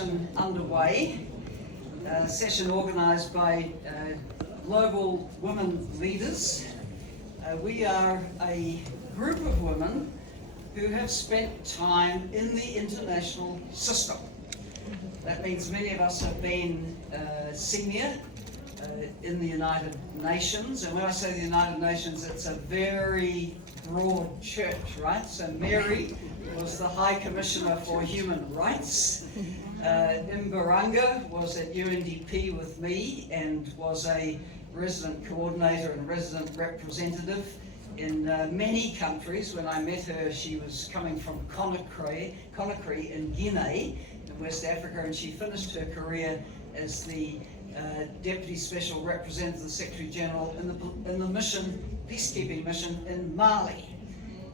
session underway, a session organised by global women leaders. We are a group of women who have spent time in the international system. That means many of us have been senior in the United Nations, and when I say the United Nations, it's a very broad church, right? So Mary was the High Commissioner for Human Rights. Mbaranga was at UNDP with me and was a resident coordinator and resident representative in many countries. When I met her, she was coming from Conakry in Guinea in West Africa, and she finished her career as the Deputy Special Representative, the Secretary General in the mission, peacekeeping mission in Mali.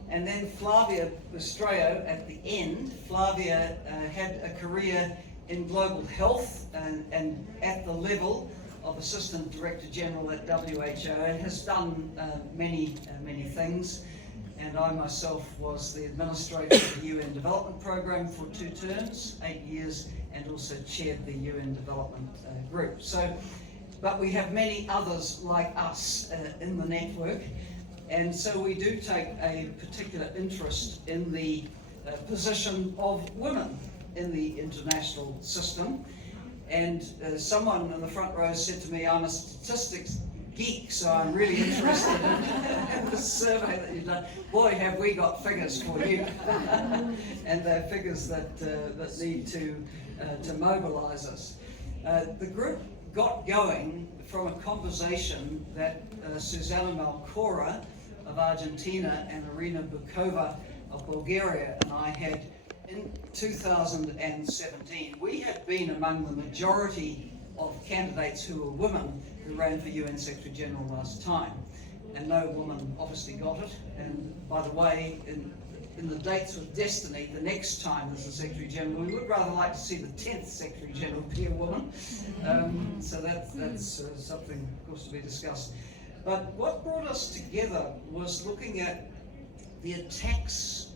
And then Flavia Bustreo at the end. Flavia had a career in global health and at the level of Assistant Director General at WHO, and has done many things. And I myself was the administrator of the UN Development Programme for 2 terms, 8 years, and also chaired the UN Development Group. But we have many others like us in the network, and so we do take a particular interest in the position of women in the international system. And someone in the front row said to me, I'm a statistics geek, so I'm really interested in the survey that you've done. Boy, have we got figures for you. And they're figures that need to mobilise us. The group got going from a conversation that Susanna Malcora of Argentina and Irina Bukova of Bulgaria and I had in 2017. We had been among the majority of candidates who were women who ran for UN Secretary General last time, and no woman obviously got it. And by the way, in the dates with destiny, the next time there's a Secretary General, we would rather like to see the 10th Secretary General be a woman. So that's something, of course, to be discussed. But what brought us together was looking at the attacks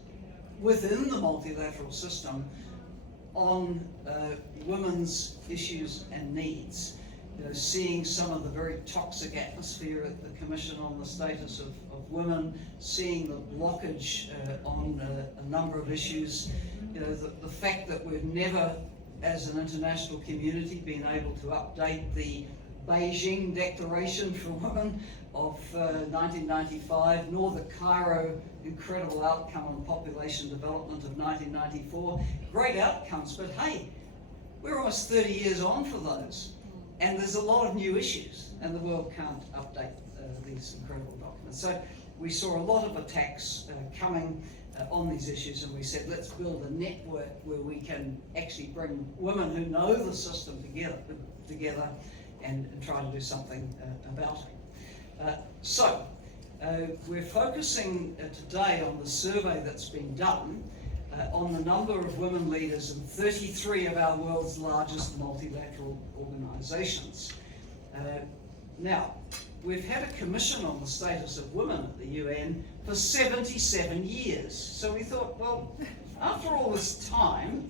within the multilateral system on women's issues and needs. You know, seeing some of the very toxic atmosphere at the Commission on the Status of Women, seeing the blockage on a number of issues, you know, the fact that we've never, as an international community, been able to update the Beijing Declaration for Women of 1995, nor the Cairo incredible outcome on population development of 1994. Great outcomes, but hey, we're almost 30 years on for those, and there's a lot of new issues, and the world can't update these incredible documents. So we saw a lot of attacks coming on these issues, and we said, let's build a network where we can actually bring women who know the system together and try to do something about it. So we're focusing today on the survey that's been done on the number of women leaders in 33 of our world's largest multilateral organisations. Now, we've had a commission on the status of women at the UN for 77 years. So we thought, well, after all this time,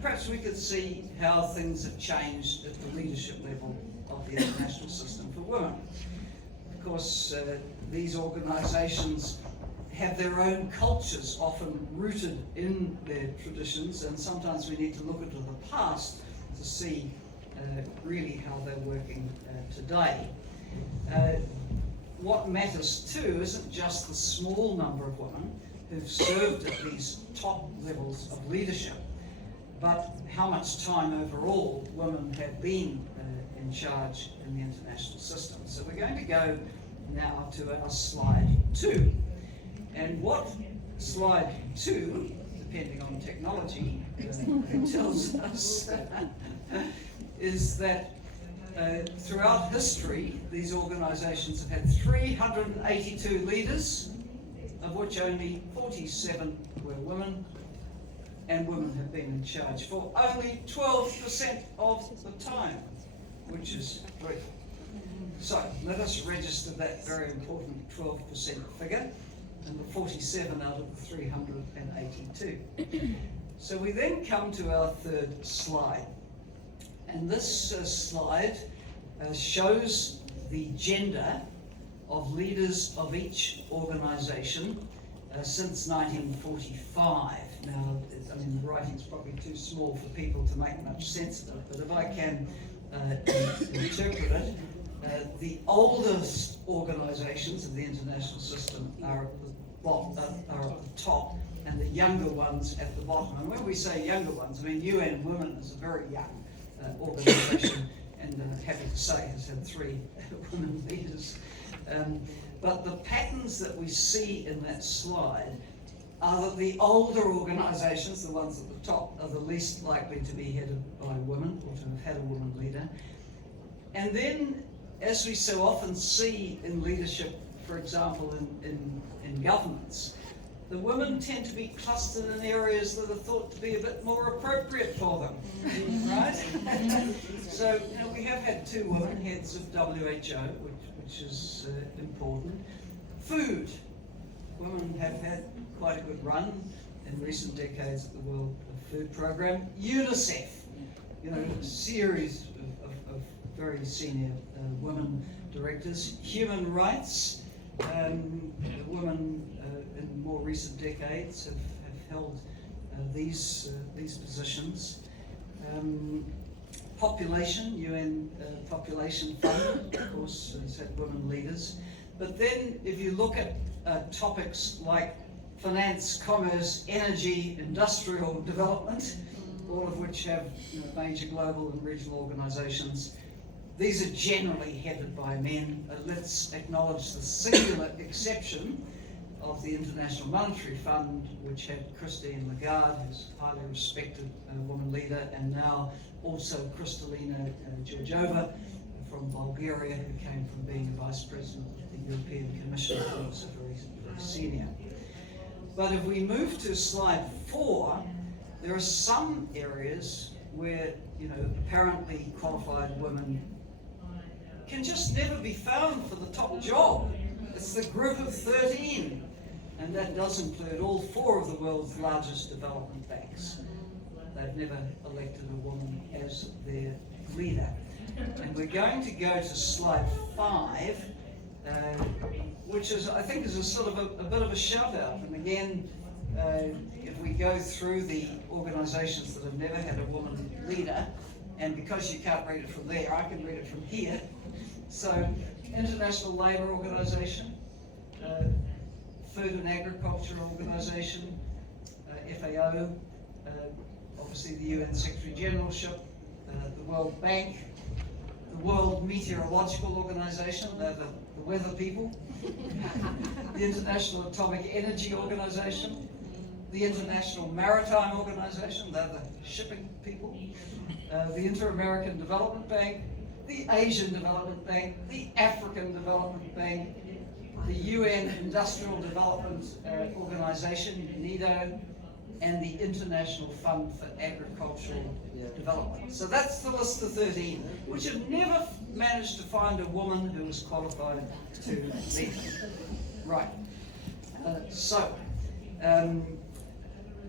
perhaps we could see how things have changed at the leadership level of the international system for women. Of course, these organisations have their own cultures, often rooted in their traditions, and sometimes we need to look into the past to see really how they're working today. What matters too isn't just the small number of women who've served at these top levels of leadership, but how much time overall women have been in charge in the international system. So we're going to go now to our slide 2. And what slide 2, depending on technology, tells us is that throughout history, these organisations have had 382 leaders, of which only 47 were women, and women have been in charge for only 12% of the time, which is dreadful. So let us register that very important 12% figure, and the 47 out of the 382. So we then come to our third slide. And this slide shows the gender of leaders of each organisation since 1945. Now, I mean, the writing's probably too small for people to make much sense of it, but if I can interpret it, the oldest organisations of the international system are at the top, and the younger ones at the bottom. And when we say younger ones, I mean UN Women is a very young organisation, and happy to say has had 3 women leaders. But the patterns that we see in that slide are that the older organisations, the ones at the top, are the least likely to be headed by women or to have had a woman leader. And then, as we so often see in leadership, for example, in governments, the women tend to be clustered in areas that are thought to be a bit more appropriate for them, right? So, we have had 2 women heads of WHO, which is important. Food. Women have had quite a good run in recent decades at the World Food Programme. UNICEF, a series of very senior women directors. Human rights. Women in more recent decades have held these positions. Population, UN Population Fund, of course, has had women leaders. But then if you look at topics like finance, commerce, energy, industrial development, all of which have major global and regional organisations, these are generally headed by men. Let's acknowledge the singular exception of the International Monetary Fund, which had Christine Lagarde, who's a highly respected woman leader, and now also Kristalina Georgieva from Bulgaria, who came from being a vice president of the European Commission, who was very, very senior. But if we move to slide 4, there are some areas where apparently qualified women can just never be found for the top job. It's the group of 13, and that does include all 4 of the world's largest development banks. They've never elected a woman as their leader. And we're going to go to slide 5, which is, I think, is a sort of a bit of a shout out. And again, if we go through the organisations that have never had a woman leader, and because you can't read it from there, I can read it from here. So, International Labour Organisation, Food and Agriculture Organisation, FAO, obviously the UN Secretary Generalship, the World Bank, the World Meteorological Organisation, they're the weather people, the International Atomic Energy Organisation, the International Maritime Organisation, they're the shipping people, the Inter-American Development Bank, the Asian Development Bank, the African Development Bank, the UN Industrial Development Organization, UNIDO, and the International Fund for Agricultural Development. So that's the list of 13, which have never managed to find a woman who was qualified to lead. Right.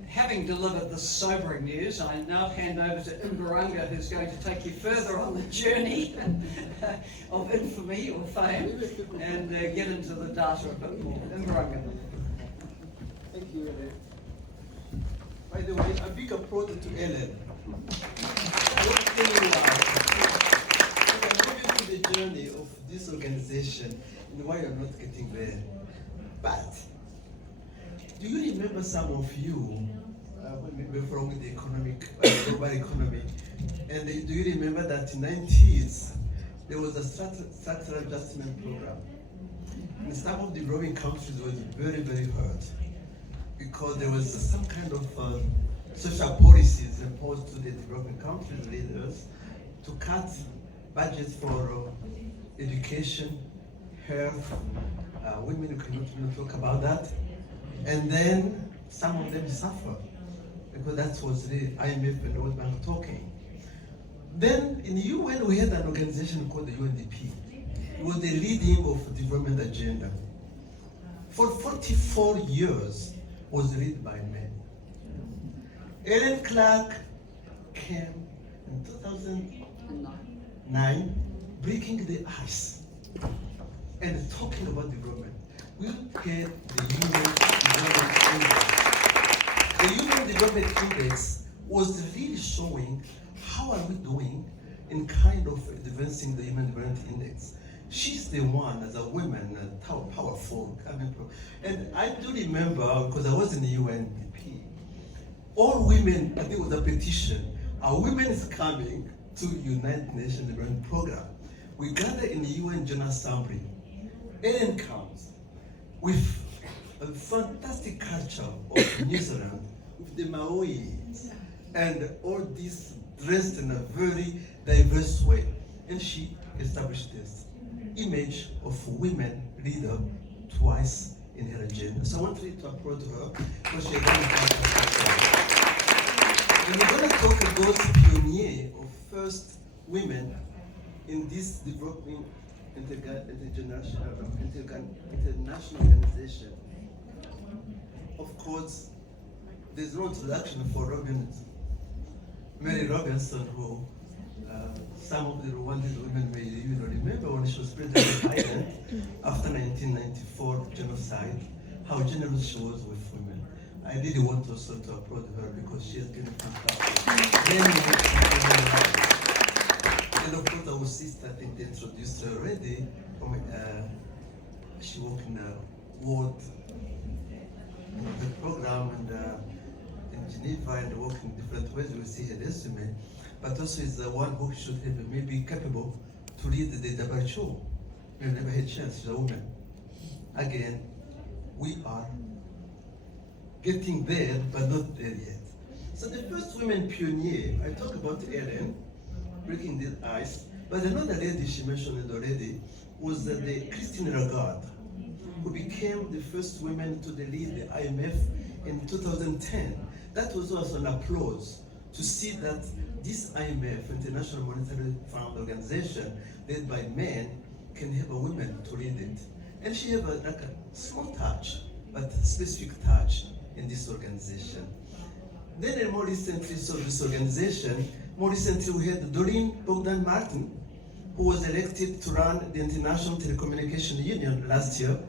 Having delivered this sobering news, I now hand over to Mbaranga, who's going to take you further on the journey of infamy or fame and get into the data a bit more. Mbaranga. Thank you, Ellen. By the way, a big applause to Ellen. I'm moving to the journey of this organization and why you're not getting there. But do you remember some of you when we were from the global economy, and do you remember that in the 90s there was a structural adjustment program? And some of the growing countries were very, very hurt because there was some kind of social policies imposed to the developing countries leaders to cut budgets for education, health. Women cannot talk about that. And then some of them suffer because that was the IMF and World Bank talking. Then in the UN we had an organization called the UNDP. It was the leading of the development agenda. For 44 years was led by men. Helen Clark came in 2009, breaking the ice and talking about development. We had the Human Development Index. The Human Development Index was really showing how are we doing in kind of advancing the Human Development Index. She's the one, as a woman, powerful, coming from. And I do remember, because I was in the UNDP, all women, I think it was a petition, our women is coming to United Nations Development Program. We gather in the UN General Assembly. Ellen comes with a fantastic culture of New Zealand, with the Maoris, and all this dressed in a very diverse way. And she established this image of women leader twice in her agenda. So I want to applaud her because she has done a fantastic job. And we're going to talk about pioneer of first women in this developing international organization. Of course, there's no introduction for Mary Robinson, who some of the Rwandan women may even remember when she was president of Ireland after 1994 genocide, how generous she was with women. I really want also to applaud her because she has been fantastic. And of course, our sister, I think they introduced her already. She worked in the World the program and in Geneva and worked in different ways. We see her resume, but also is the one who should have maybe capable to lead the WHO. We've never had a chance. She's a woman. Again, we are getting there, but not there yet. So the first women pioneer, I talk about Ellen, breaking the ice, but another lady she mentioned already was the Christine Lagarde, who became the first woman to lead the IMF in 2010. That was also an applause to see that this IMF, International Monetary Fund Organization, led by men, can have a woman to lead it. And she had like a small touch, but specific touch in this organization. Then more recently, so this organization, more recently we had Doreen Bogdan Martin, who was elected to run the International Telecommunication Union last year,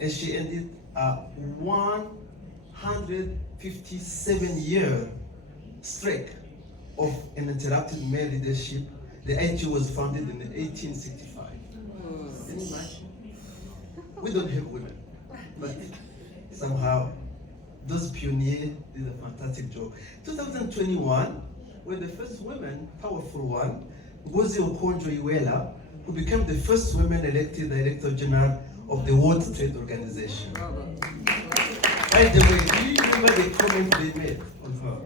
and she ended a 157-year streak of uninterrupted male leadership. The ITU was founded in 1865. Can you imagine? We don't have women, but somehow those pioneers did a fantastic job. 2021, we're the first woman, powerful one, Ngozi Okonjo-Iweala, who became the first woman elected Director General of the World Trade Organization. By the way, do you remember the comment they made on her?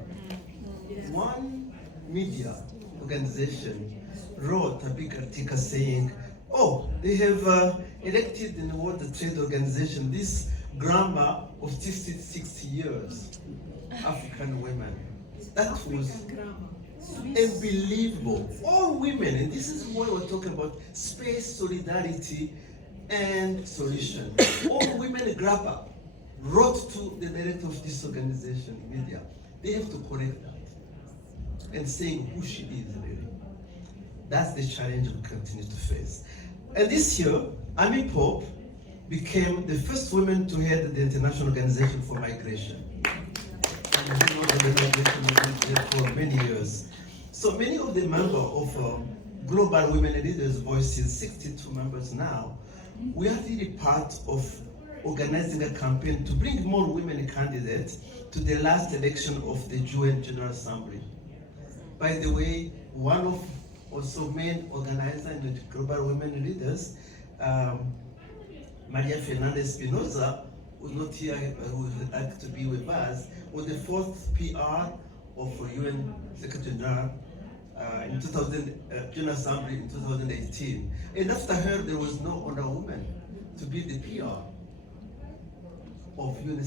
One media organization wrote a big article saying, oh, they have elected in the World Trade Organization this grandma of 60 years, African women. That was unbelievable. All women, and this is why we're talking about space, solidarity, and solution. All women grab up, wrote to the director of this organization, media. They have to correct that and saying who she is really. That's the challenge we continue to face. And this year, Amy Pope became the first woman to head the International Organization for Migration. And you know that the migration has been there for many years. So many of the members of Global Women Leaders Voices, 62 members now, we are really part of organizing a campaign to bring more women candidates to the last election of the UN General Assembly. By the way, one of also main organizer in the Global Women Leaders, Maria Fernandez Espinosa, who's not here, who would like to be with us, was the fourth PR of UN Secretary General in General Assembly in 2018. And after her, there was no other woman to be the PR of UN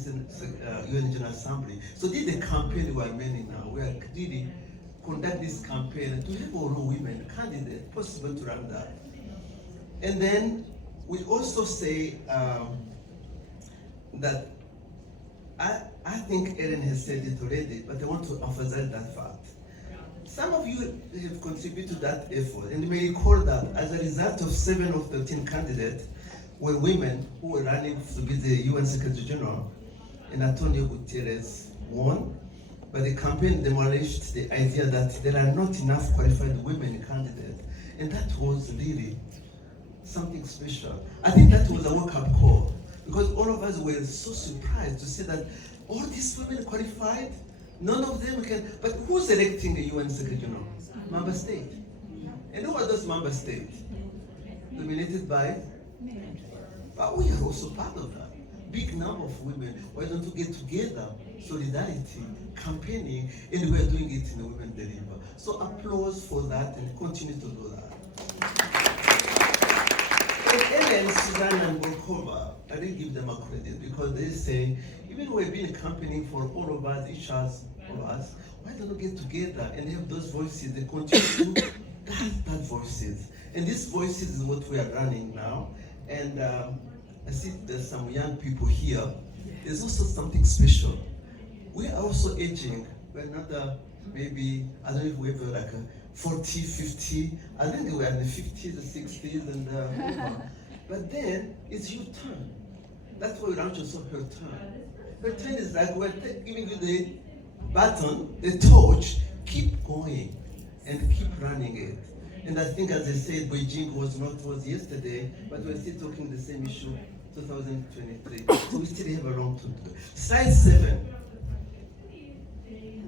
General Assembly. So this is the campaign we are running now. We are really conduct this campaign to have all women candidates possible to run that. And then we also say that I think Ellen has said it already, but I want to emphasize that fact. Some of you have contributed to that effort, and you may recall that as a result of 7 of 13 candidates were women who were running to be the UN Secretary General, and Antonio Guterres won, but the campaign demolished the idea that there are not enough qualified women candidates, and that was really something special. I think that was a wake-up call, because all of us were so surprised to see that all these women qualified, none of them can, but who's electing the UN Secretary General? Member state. And who are those member states? Dominated by? But we are also part of that. Big number of women. Why don't we get together? Solidarity, campaigning, and we are doing it in the Women Deliver. So applause for that and continue to do that. And Ellen, Susanna, and Volkova, I didn't give them a credit because they say, even we've been campaigning for all of us, each of us, why don't we get together and have those voices? They continue to that voices. And these voices is what we are running now. And I see there's some young people here. There's also something special. We are also aging. We're not maybe, I don't know if we have like a 40, 50. I think they were in the 50s, the 60s, and over. But then it's your turn. That's why we launch also her turn. Her turn is like we're giving you the baton, the torch, keep going and keep running it. And I think, as I said, Beijing was yesterday, but we're still talking the same issue, 2023. So we still have a long to do. Slide 7.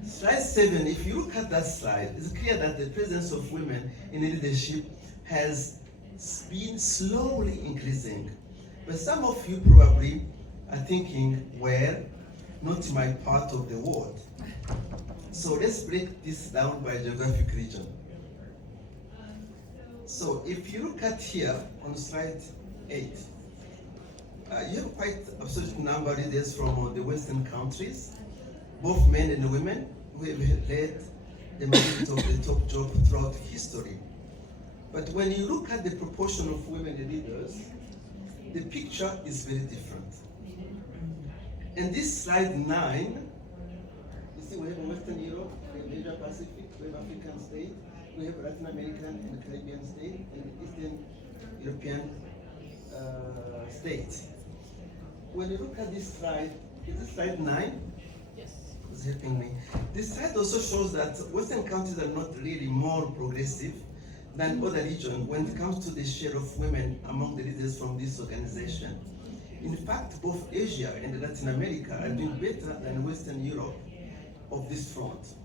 Slide 7, if you look at that slide, it's clear that the presence of women in leadership has been slowly increasing. But some of you probably are thinking, well, not my part of the world. So let's break this down by geographic region. So if you look at here on slide 8, you have quite absolute number of leaders from the Western countries, both men and women, who have led the majority of the top jobs throughout history. But when you look at the proportion of women leaders, the picture is very different. And this slide 9, you see we have Western Europe, we have Asia Pacific, we have African state, we have Latin American and Caribbean state, and Eastern European state. When you look at this slide, is this slide 9? Yes. It's helping me. This slide also shows that Western countries are not really more progressive than other regions when it comes to the share of women among the leaders from this organization. In fact, both Asia and Latin America are doing better than Western Europe of this front.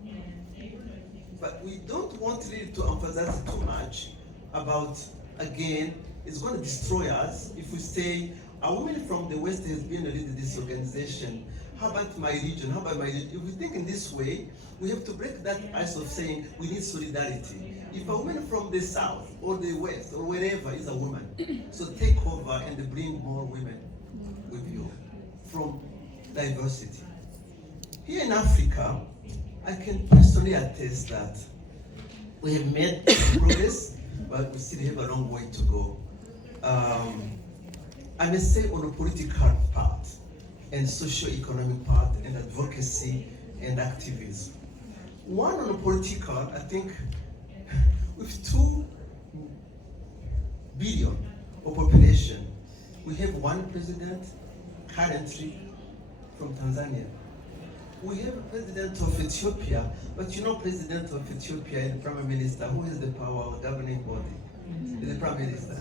But we don't want really to emphasize too much about, again, it's going to destroy us if we say, a woman from the West has been leading this organization. How about my region? How about my region? If we think in this way, we have to break that ice of saying we need solidarity. If a woman from the South or the West or wherever is a woman, so take over and bring more women with you from diversity. Here in Africa, I can personally attest that we have made progress, but we still have a long way to go. I may say on a political part, and socio-economic part, and advocacy and activism. One on a political, I think, with 2 billion of population, we have one president currently from Tanzania. We have a president of Ethiopia, but you know president of Ethiopia and the prime minister, who has the power of governing body? The prime minister.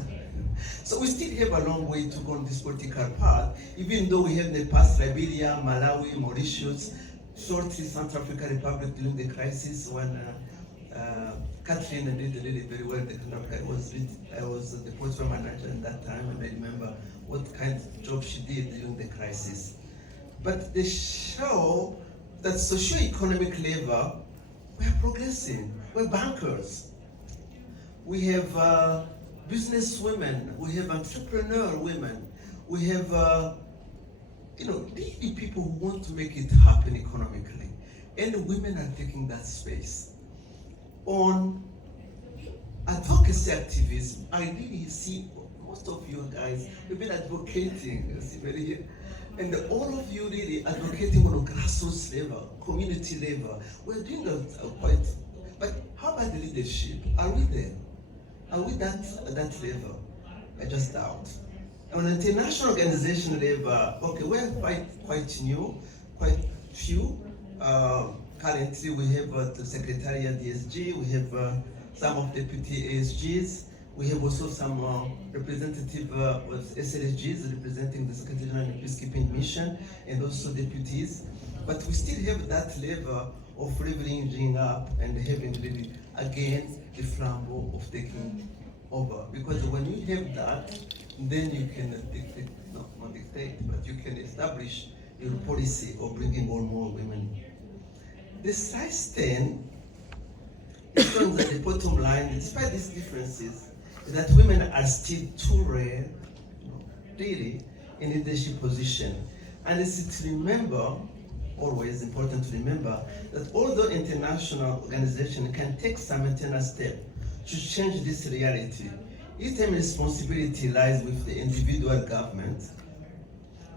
So we still have a long way to go on this political path, even though we have the past Liberia, Malawi, Mauritius, shortly Central African Republic during the crisis when Catherine did really very well. I was the program manager at that time, and I remember what kind of job she did during the crisis. But they show that socio-economic level, we are progressing. We're bankers. We have business women. We have entrepreneur women. We have, really people who want to make it happen economically. And women are taking that space. On advocacy activism, I really see most of you guys, we've been advocating, And all of you really advocating on a grassroots level, community level. We're doing quite, but how about the leadership? Are we there? Are we that level? I just doubt. On an international organization level, okay, we're quite new, quite few. Currently, we have the Secretariat DSG, we have some of deputy ASGs, we have also some representative with SLSGs representing the Secretary General and Peacekeeping Mission, and also deputies. But we still have that level of leveling up and having really, again, the flambeau of taking over. Because when you have that, then you can dictate, not dictate, but you can establish your policy of bringing more women. The size 10 shows that the bottom line, despite these differences, is that women are still too rare, really, in leadership position. And it's to remember, always important to remember, that although international organizations can take some internal steps to change this reality, ultimate responsibility lies with the individual government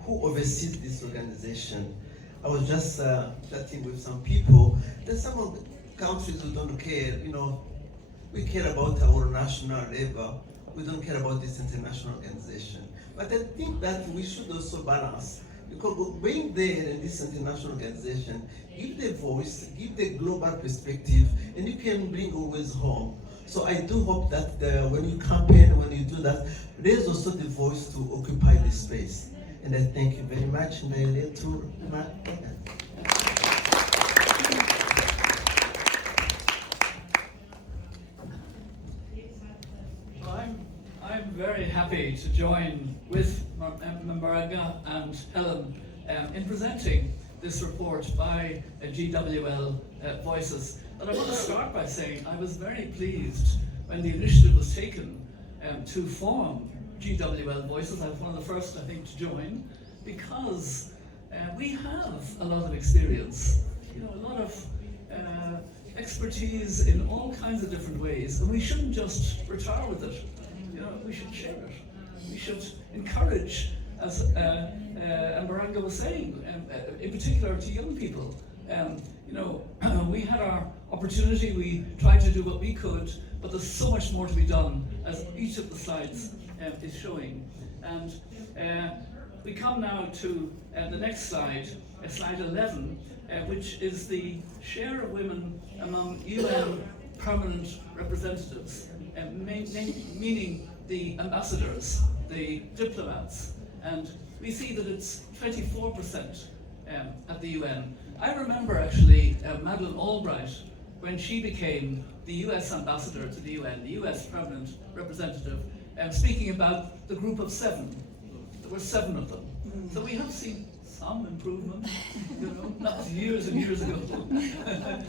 who oversees this organization. I was just chatting with some people. There's some of the countries who don't care, we care about our national level. We don't care about this international organization. But I think that we should also balance, because being there in this international organization, give the voice, give the global perspective, and you can bring always home. So I do hope that when you campaign, when you do that, there's also the voice to occupy this space. And I thank you very much, and I relate to my I'm very happy to join with Mbaranga and Helen in presenting this report by GWL Voices. But I want to start by saying I was very pleased when the initiative was taken to form GWL Voices. I was one of the first, I think, to join, because we have a lot of experience, a lot of expertise in all kinds of different ways, and we shouldn't just retire with it. We should share it. We should encourage, as Mbaranga was saying, in particular to young people. We had our opportunity, we tried to do what we could, but there's so much more to be done, as each of the slides is showing. And we come now to the next slide, slide 11, which is the share of women among UN permanent representatives, meaning the ambassadors, the diplomats. And we see that it's 24% at the UN. I remember actually Madeleine Albright, when she became the US ambassador to the UN, the US permanent representative, speaking about the group of 7. There were 7 of them. So we have seen some improvement, not years and years ago,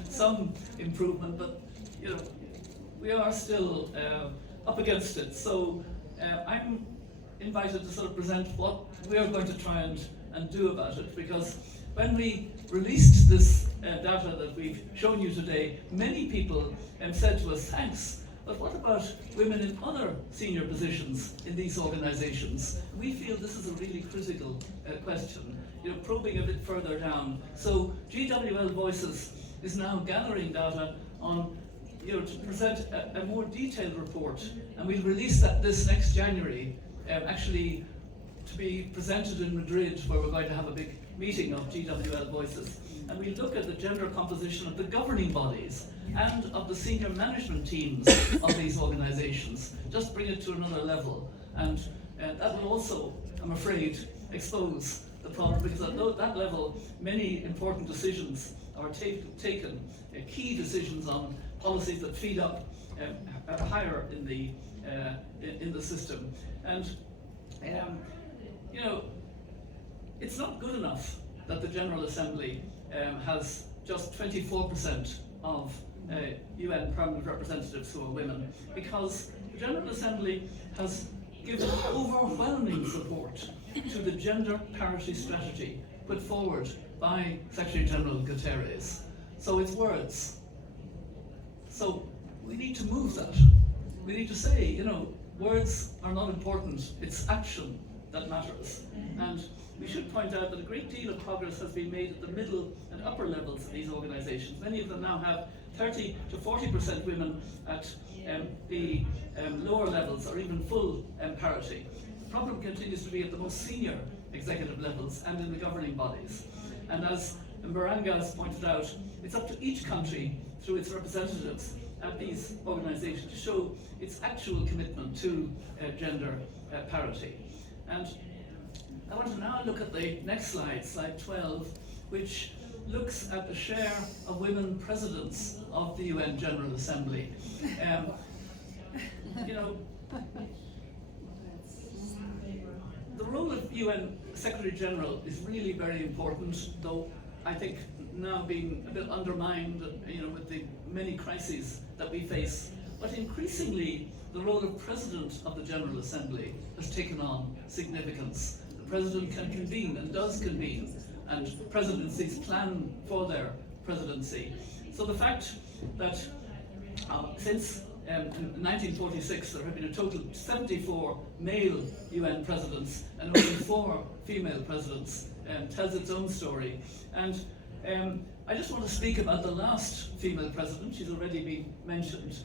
some improvement, but we are still up against it. So I'm invited to sort of present what we are going to try and do about it, because when we released this data that we've shown you today, many people said to us, thanks, but what about women in other senior positions in these organizations? We feel this is a really critical question, probing a bit further down. So GWL Voices is now gathering data on to present a more detailed report, and we'll release this next January, actually to be presented in Madrid, where we're going to have a big meeting of GWL Voices. And we'll look at the gender composition of the governing bodies and of the senior management teams of these organizations, just bring it to another level. And that will also, I'm afraid, expose the problem, because at that level, many important decisions are taken, key decisions on policies that feed up higher in the system. And it's not good enough that the General Assembly has just 24% of UN permanent representatives who are women, because the General Assembly has given overwhelming support to the gender parity strategy put forward by Secretary General Guterres. So it's words. So we need to move that. We need to say, words are not important, it's action that matters. And we should point out that a great deal of progress has been made at the middle and upper levels of these organisations. Many of them now have 30 to 40% women at the lower levels, or even full parity. The problem continues to be at the most senior executive levels and in the governing bodies. And as Mbaranga has pointed out, it's up to each country, through its representatives at these organisations, to show its actual commitment to gender parity. And I want to now look at the next slide, slide 12, which looks at the share of women presidents of the UN General Assembly. You know, the role of UN Secretary General is really very important, though I think now being a bit undermined, you know, with the many crises that we face. But increasingly, the role of President of the General Assembly has taken on significance. The President can convene and does convene, and presidencies plan for their presidency. So the fact that since 1946 there have been a total of 74 male UN presidents and only 4 female presidents tells its own story. And I just want to speak about the last female president. She's already been mentioned.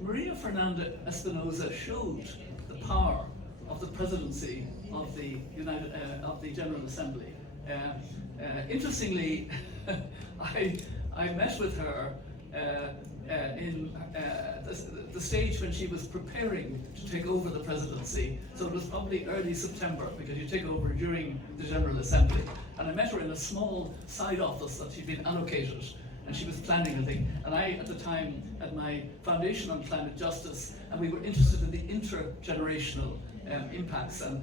Maria Fernanda Espinosa showed the power of the presidency of the General Assembly. Interestingly, I met with her in the stage when she was preparing to take over the presidency. So it was probably early September, because you take over during the General Assembly. And I met her in a small side office that she'd been allocated, and she was planning a thing. And I, at the time, had my foundation on climate justice, and we were interested in the intergenerational impacts. And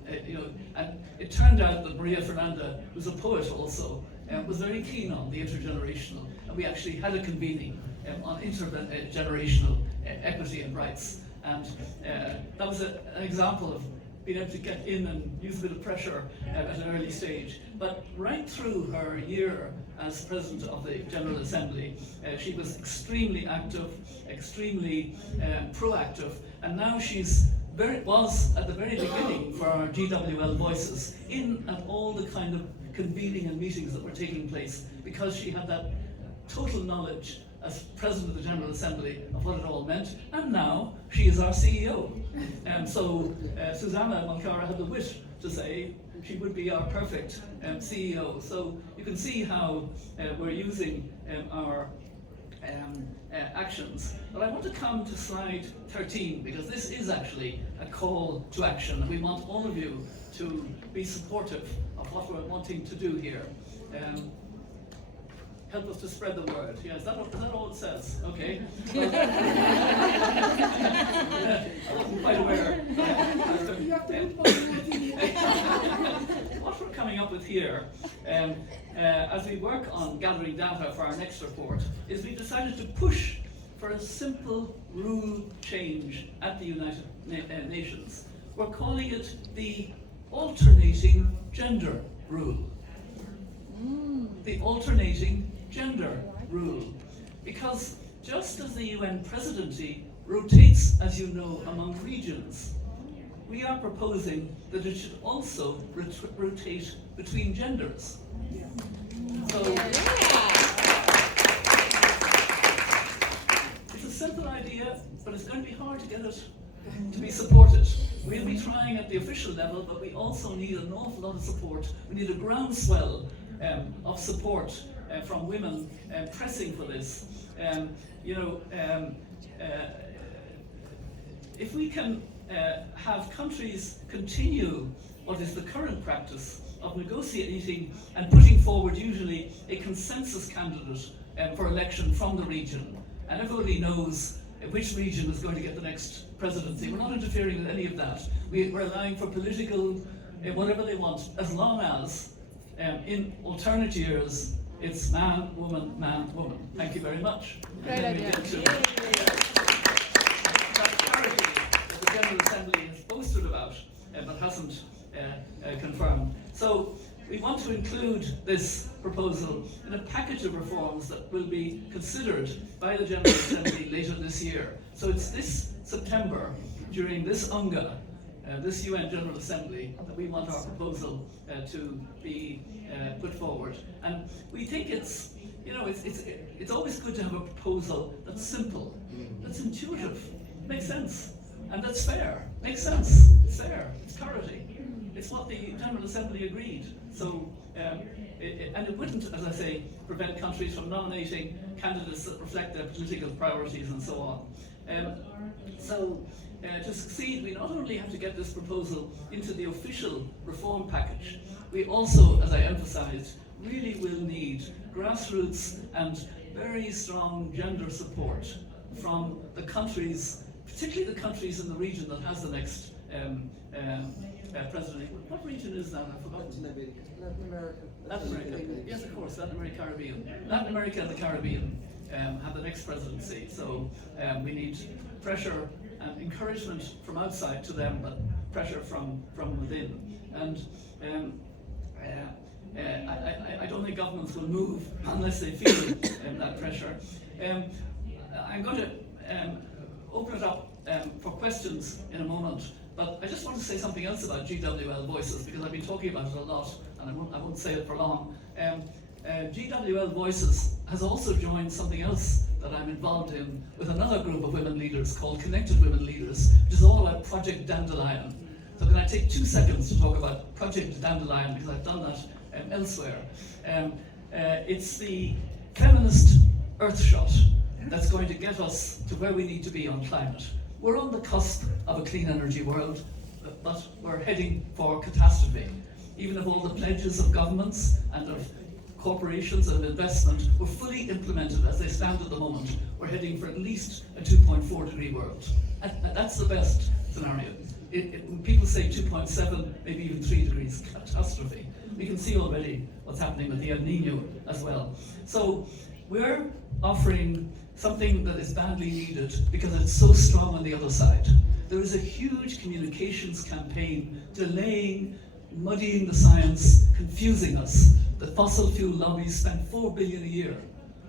and it turned out that Maria Fernanda, who's a poet also, was very keen on the intergenerational, and we actually had a convening on intergenerational equity and rights. And that was an example of being able to get in and use a bit of pressure at an early stage. But right through her year as President of the General Assembly, she was extremely active, extremely proactive, and now was at the very beginning for our GWL Voices, in at all the kind of convening and meetings that were taking place, because she had that total knowledge as President of the General Assembly of what it all meant, and now she is our CEO. So Susanna Malcara had the wit to say she would be our perfect CEO. So you can see how we're using our actions. But I want to come to slide 13, because this is actually a call to action. We want all of you to be supportive of what we're wanting to do here. Help us to spread the word. Yeah, is that all it says? Okay. I wasn't quite aware. What we're coming up with here, as we work on gathering data for our next report, is we decided to push for a simple rule change at the United Nations. We're calling it the alternating gender rule. The alternating gender rule. Because just as the UN presidency rotates, as you know, among regions, we are proposing that it should also rotate between genders. So, it's a simple idea, but it's going to be hard to get it to be supported. We'll be trying at the official level, but we also need an awful lot of support. We need a groundswell of support from women pressing for this. If we can have countries continue what is the current practice of negotiating and putting forward usually a consensus candidate for election from the region, and everybody knows which region is going to get the next presidency. We're not interfering with any of that. We're allowing for political, whatever they want, as long as in alternate years it's man, woman, man, woman. Thank you very much. Great and then idea. we get to that parity that the General Assembly has boasted about but hasn't confirmed. So we want to include this proposal in a package of reforms that will be considered by the General Assembly later this year. So it's this September, during this UNGA, this UN General Assembly that we want our proposal to be put forward. And we think it's always good to have a proposal that's simple, that's intuitive, makes sense, and that's fair. Makes sense. It's fair. It's parity. It's what the General Assembly agreed. So, and it wouldn't, as I say, prevent countries from nominating candidates that reflect their political priorities and so on. To succeed, we not only have to get this proposal into the official reform package, we also, as I emphasised, really will need grassroots and very strong gender support from the countries, particularly the countries in the region that has the next president. What region is that? I've forgotten. Latin America. Yes, of course, Latin America, Caribbean. Latin America and the Caribbean have the next presidency, so we need pressure and encouragement from outside to them, but pressure from within. And I don't think governments will move unless they feel that pressure. I'm going to open it up for questions in a moment, but I just want to say something else about GWL Voices, because I've been talking about it a lot, and I won't say it for long. GWL Voices has also joined something else that I'm involved in with another group of women leaders called Connected Women Leaders, which is all about Project Dandelion. So can I take 2 seconds to talk about Project Dandelion, because I've done that elsewhere. It's the feminist earthshot that's going to get us to where we need to be on climate. We're on the cusp of a clean energy world, but we're heading for catastrophe. Even if all the pledges of governments and of corporations and investment were fully implemented as they stand at the moment, we're heading for at least a 2.4 degree world. And that's the best scenario. When people say 2.7, maybe even 3 degrees, catastrophe. We can see already what's happening with the El Nino as well. So we're offering something that is badly needed because it's so strong on the other side. There is a huge communications campaign delaying, muddying the science, confusing us. The fossil fuel lobbies spend $4 billion a year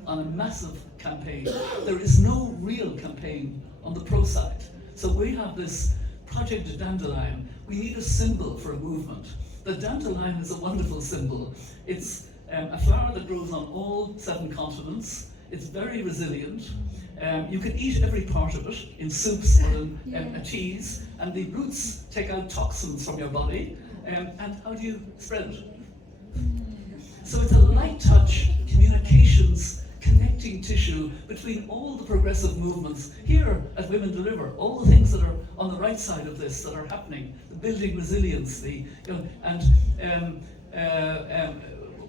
on a massive campaign. There is no real campaign on the pro side. So we have this Project Dandelion. We need a symbol for a movement. The dandelion is a wonderful symbol. It's a flower that grows on all 7 continents. It's very resilient. You can eat every part of it in soups or in a cheese, and the roots take out toxins from your body. And how do you spread it? So it's a light touch communications connecting tissue between all the progressive movements here at Women Deliver, all the things that are on the right side of this that are happening, the building resilience,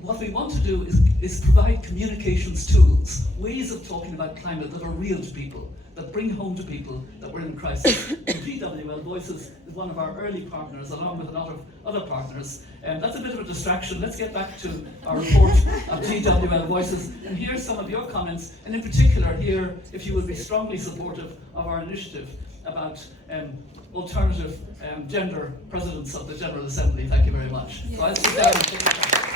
what we want to do is provide communications tools, ways of talking about climate that are real to people, that bring home to people that we're in crisis. And GWL Voices is one of our early partners, along with a lot of other partners. That's a bit of a distraction. Let's get back to our report of GWL Voices and hear some of your comments, and in particular hear if you would be strongly supportive of our initiative about alternative gender presidents of the General Assembly. Thank you very much. Yes. So I'll sit down and take